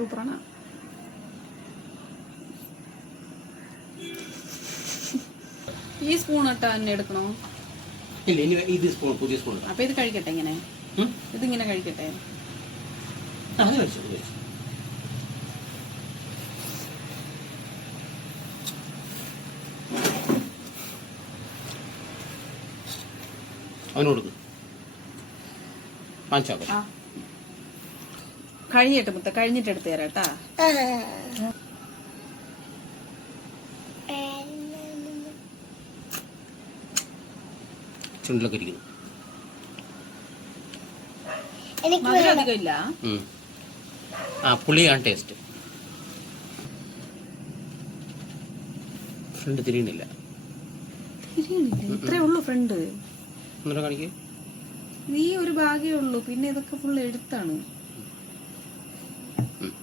സൂപ്പറാണ്. ഈ സ്പൂൺ ഇട്ടാ തന്നെ എടുക്കണോ? ഇല്ല, ഇനി ഇത് സ്പൂൺ, പുതിയ സ്പൂൺ. അപ്പൊ ഇത് കഴിക്കട്ടെ, ഇങ്ങനെ ഇതിങ്ങനെ കഴിക്കട്ടെ. അത് കഴിച്ചു. അവനോട് വാങ്ങിച്ചോ. കഴിഞ്ഞിട്ട് മുത്ത, കഴിഞ്ഞിട്ട് എടുത്തു തരാം കേട്ടാ. ചുണ്ടിലൊക്കെ ഇരിക്കുന്നു. അധികം ഇല്ല. പുളിയാണ് ടേസ്റ്റ്. ഫ്രണ്ട് തിരിയണില്ല. ഇത്രേ ഉള്ളൂ ഫ്രണ്ട്. എന്നിട്ട് കാണിക്കേ. നീ ഒരു ഭാഗേ ഉള്ളൂ, പിന്നെ ഇതൊക്കെ ഫുള്ള് എടുത്താണ്.